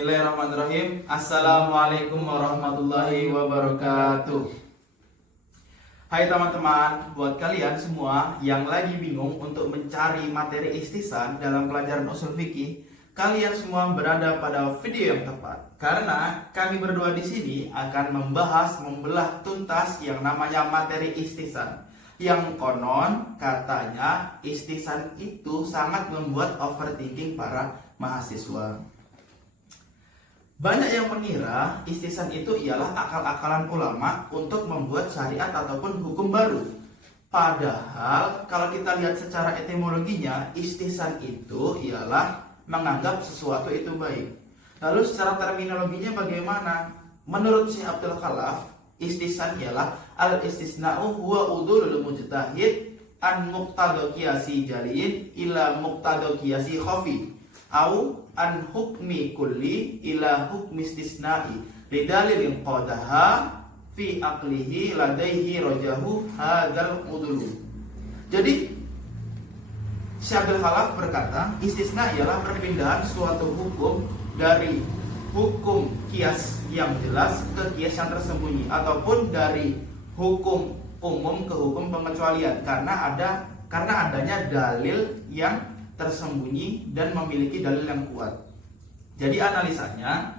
Bismillahirrahmanirrahim. Assalamualaikum warahmatullahi wabarakatuh. Hai teman-teman, buat kalian semua yang lagi bingung untuk mencari materi istisan dalam pelajaran usul fikih, kalian semua berada pada video yang tepat. Karena kami berdua di sini akan membelah tuntas yang namanya materi istisan. Yang konon katanya istisan itu sangat membuat overthinking para mahasiswa. Banyak yang mengira istisan itu ialah akal-akalan ulama untuk membuat syariat ataupun hukum baru. Padahal kalau kita lihat secara etimologinya, istisan itu ialah menganggap sesuatu itu baik. Lalu secara terminologinya bagaimana? Menurut Syekh Abdul Khalaf, istisan ialah al-istisna'u huwa udulul mujtahid an muqtada qiyasi jaliin ila muqtada qiyasi khafi au an hukmi kulli ila hukmi istisna'i lidalil qadaha fi aqlihi ladaihi rajahu hadzal udulu. Jadi Syekh Abdul Khalaf berkata, istisna ialah perpindahan suatu hukum dari hukum kias yang jelas ke kias yang tersembunyi, ataupun dari hukum umum ke hukum pengecualian karena adanya dalil yang tersembunyi dan memiliki dalil yang kuat. Jadi analisanya,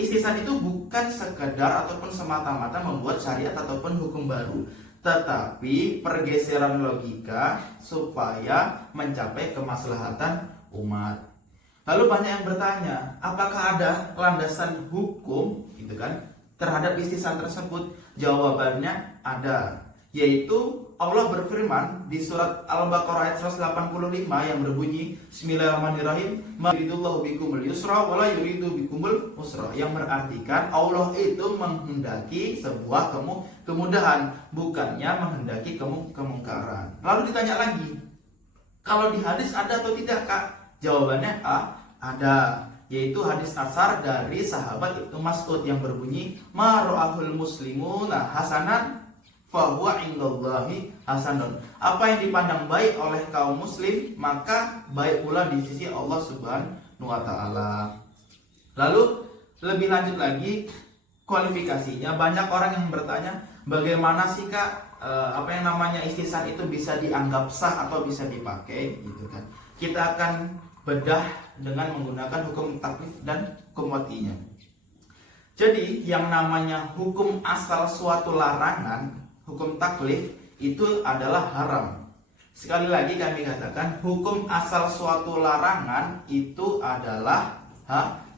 istisan itu bukan sekedar ataupun semata-mata membuat syariat ataupun hukum baru, tetapi pergeseran logika supaya mencapai kemaslahatan umat. Lalu banyak yang bertanya, apakah ada landasan hukum gitu kan terhadap istisan tersebut? Jawabannya ada, yaitu Allah berfirman di surat Al-Baqarah ayat 185 yang berbunyi Bismillahirrahmanirrahim, ma yuridullahu bikumul yusra wa la yuridu bikumul usra, yang berartikan Allah itu menghendaki sebuah kemudahan, bukannya menghendaki kemungkaran. Lalu ditanya lagi, kalau di hadis ada atau tidak, Kak? Jawabannya ada, yaitu hadis asar dari sahabat Ibnu Mas'ud yang berbunyi ma ra'ahul muslimuna hasanan fahuwa indallahi hasanun. Apa yang dipandang baik oleh kaum muslim, maka baik pula di sisi Allah Subhanahu wa taala. Lalu lebih lanjut lagi kualifikasinya, banyak orang yang bertanya, bagaimana sih Kak apa yang namanya istisan itu bisa dianggap sah atau bisa dipakai gitu kan. Kita akan bedah dengan menggunakan hukum taklif dan hukum wati'nya. Jadi yang namanya hukum asal suatu larangan, hukum taklif, itu adalah haram. Sekali lagi kami katakan, hukum asal suatu larangan itu adalah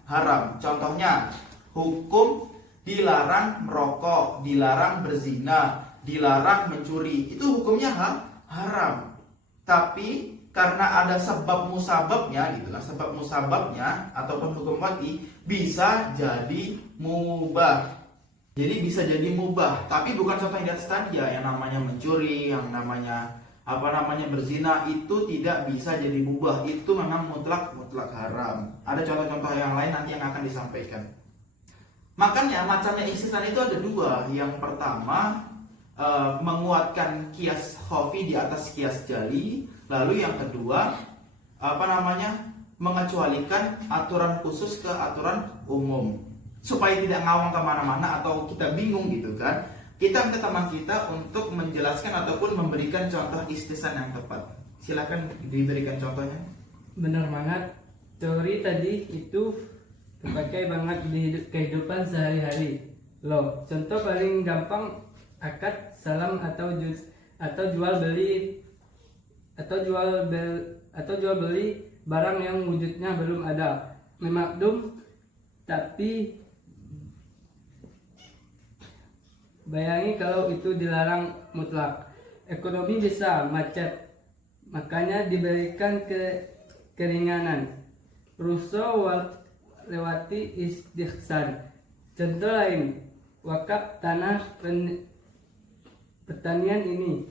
haram. Contohnya, hukum dilarang merokok, dilarang berzina, dilarang mencuri, itu hukumnya haram. Tapi karena ada sebab musababnya gitu kan, sebab musababnya ataupun hukum wati bisa jadi mubah. Jadi bisa jadi mubah, tapi bukan contoh yang di atas tadi ya, yang namanya mencuri, yang namanya berzina, itu tidak bisa jadi mubah. Itu memang mutlak haram. Ada contoh-contoh yang lain nanti yang akan disampaikan. Makanya macamnya istisan itu ada dua. Yang pertama menguatkan kias khafi di atas kias jali. Lalu yang kedua mengecualikan aturan khusus ke aturan umum, supaya tidak ngawang kemana-mana atau kita bingung gitu kan. Kita minta teman kita untuk menjelaskan ataupun memberikan contoh istisan yang tepat. Silakan diberikan contohnya. Benar banget, teori tadi itu terpakai banget di kehidupan sehari-hari. Loh, contoh paling gampang, akad, salam atau jual beli barang yang wujudnya belum ada. Memakdum, tapi bayangi kalau itu dilarang mutlak. Ekonomi bisa macet, makanya diberikan keringanan. Rusuh lewati istihsan. Contoh lain, wakaf tanah pertanian ini.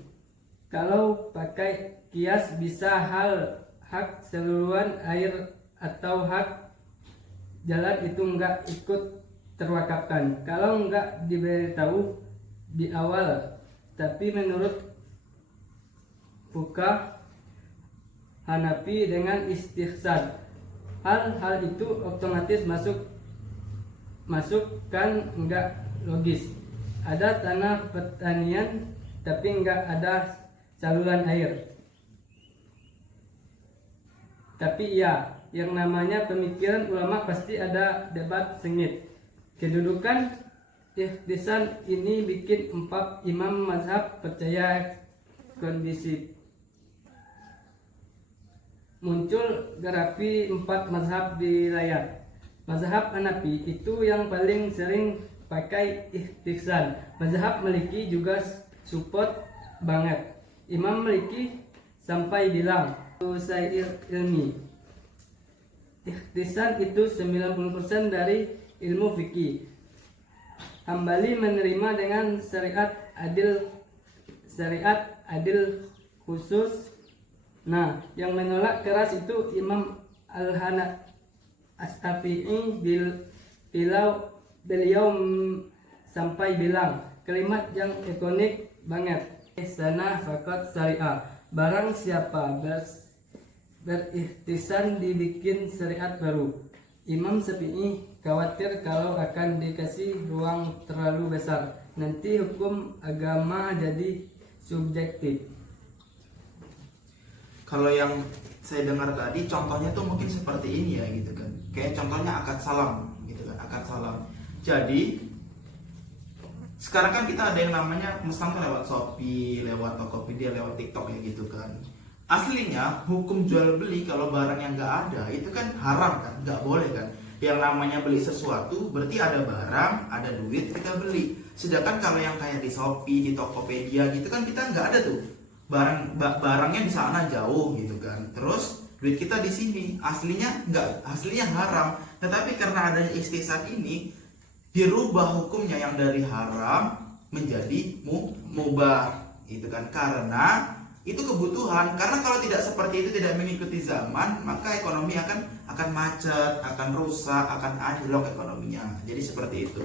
Kalau pakai kias bisa hak seluruhan air atau hak jalan itu enggak ikut terwakafkan kalau enggak diberitahu di awal. Tapi menurut fuqaha Hanafi dengan istihsan, hal-hal itu otomatis masuk masuk kan enggak logis. Ada tanah pertanian tapi enggak ada saluran air. Tapi ya, yang namanya pemikiran ulama pasti ada debat sengit. Kedudukan ihtisan ini bikin 4 imam mazhab percaya kondisi. Muncul grafi 4 mazhab di layar. Mazhab Hanafi itu yang paling sering pakai ihtisan. Mazhab Maliki juga support banget. Imam Maliki sampai bilang usair ilmi, ihtisan itu 90% dari ilmu fikih. Hambali menerima dengan syariat adil khusus. Nah, yang menolak keras itu Imam As-Syafi'i. Beliau sampai bilang kalimat yang ikonik banget, sana fakat syariah, barang siapa berihtisan dibikin syariat baru. Imam Syafi'i khawatir kalau akan dikasih ruang terlalu besar, nanti hukum agama jadi subjektif. Kalau yang saya dengar tadi contohnya tuh mungkin seperti ini ya gitu kan. Kayak contohnya akad salam gitu kan, akad salam. Jadi sekarang kan kita ada yang namanya pemesan tuh lewat Shopee, lewat Tokopedia, lewat TikTok ya gitu kan. Aslinya hukum jual beli kalau barang yang nggak ada itu kan haram kan, nggak boleh kan. Yang namanya beli sesuatu berarti ada barang, ada duit kita beli. Sedangkan kalau yang kayak di Shopee, di Tokopedia gitu kan kita nggak ada tuh barangnya di sana jauh gitu kan. Terus duit kita di sini aslinya nggak, aslinya haram. Tetapi karena adanya istihsan ini dirubah hukumnya yang dari haram menjadi mubah gitu kan, karena itu kebutuhan. Karena kalau tidak seperti itu, tidak mengikuti zaman, maka ekonomi akan macet, akan rusak, akan anjlok ekonominya. Jadi seperti itu.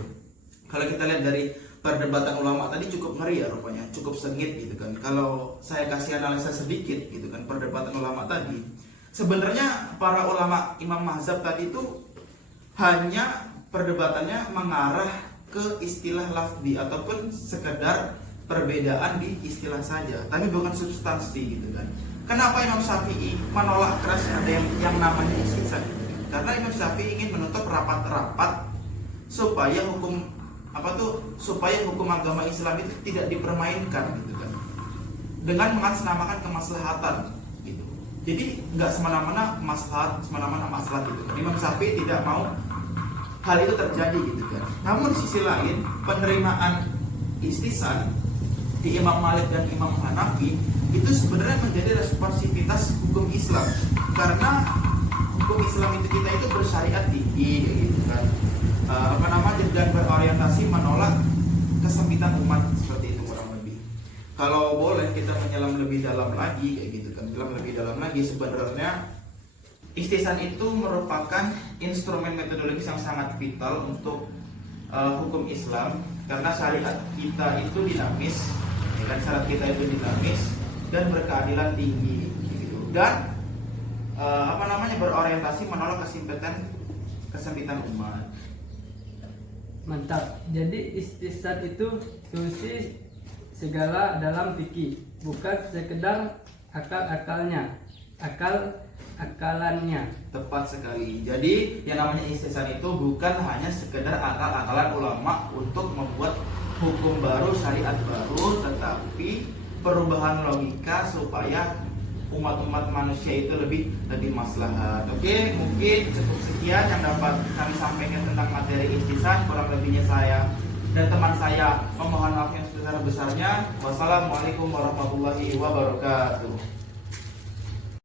Kalau kita lihat dari perdebatan ulama tadi cukup ngeri ya rupanya, cukup sengit gitu kan. Kalau saya kasih analisa sedikit gitu kan, perdebatan ulama tadi, sebenarnya para ulama imam mazhab tadi itu hanya perdebatannya mengarah ke istilah lafzi ataupun sekedar perbedaan di istilah saja, tapi bukan substansi gitu kan. Kenapa Imam Syafi'i menolak keras ada yang namanya istihsan? Karena Imam Syafi'i ingin menutup rapat-rapat supaya supaya hukum agama Islam itu tidak dipermainkan gitu kan, dengan mengatasnamakan kemaslahatan gitu. Jadi nggak semena-mena maslahat gitu kan. Imam Syafi'i tidak mau hal itu terjadi gitu kan. Namun sisi lain penerimaan istihsan di Imam Malik dan Imam Hanafi itu sebenarnya menjadi responsivitas hukum Islam, karena hukum Islam itu kita itu bersyariat tinggi gitu kan, dan berorientasi menolak kesempitan umat, seperti itu kurang lebih. Kalau boleh kita menyelam lebih dalam lagi kayak gitu kan, lebih dalam lagi sebenarnya istihsan itu merupakan instrumen metodologis yang sangat vital untuk hukum Islam, karena syariat kita itu dinamis, dan syarat kita itu dinamis dan berkeadilan tinggi gitu. Dan berorientasi menolak kesempitan umat. Mantap. Jadi istihsan itu solusi segala dalam fikih, bukan sekedar akalannya. Tepat sekali. Jadi yang namanya istihsan itu bukan hanya sekedar akal-akalan ulama untuk membuat hukum baru, syariat baru, tetapi perubahan logika supaya umat-umat manusia itu lebih maslahat. Oke, mungkin cukup sekian yang dapat kami sampaikan tentang materi istihsan. Kurang lebihnya saya dan teman saya memohon maaf yang sebesar-besarnya. Wassalamualaikum warahmatullahi wabarakatuh.